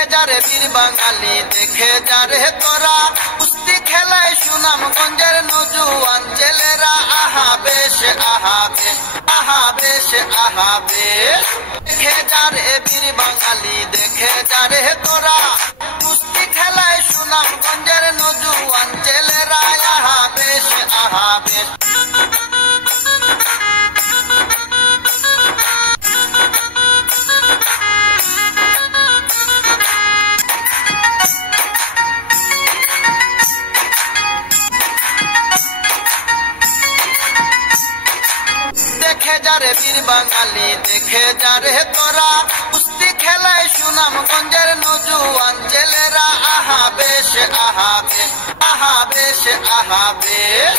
দেখে যারে বীর বাঙালি, দেখে যারে তোরা কুস্তি খেলায় সুনামগঞ্জের নজুয়ান ছেলেরা। আহা বেশ, আহা বেশ, আহা বেশ, আহা বেশ। দেখে যারে বীর বাঙালি, দেখে যারে তোরা কুস্তি খেলায় সুনামগঞ্জের নজুয়ান ছেলেরা। আহা বেশ, আহা বেশ। দেখে যারে বীর বাঙালি, দেখে যারে তোরা কুস্তি খেলায় সুনামগঞ্জের নজুয়ান ছেলেরা। আহা বেশ, আহা বেশ, আহা বেশ, আহা বেশ।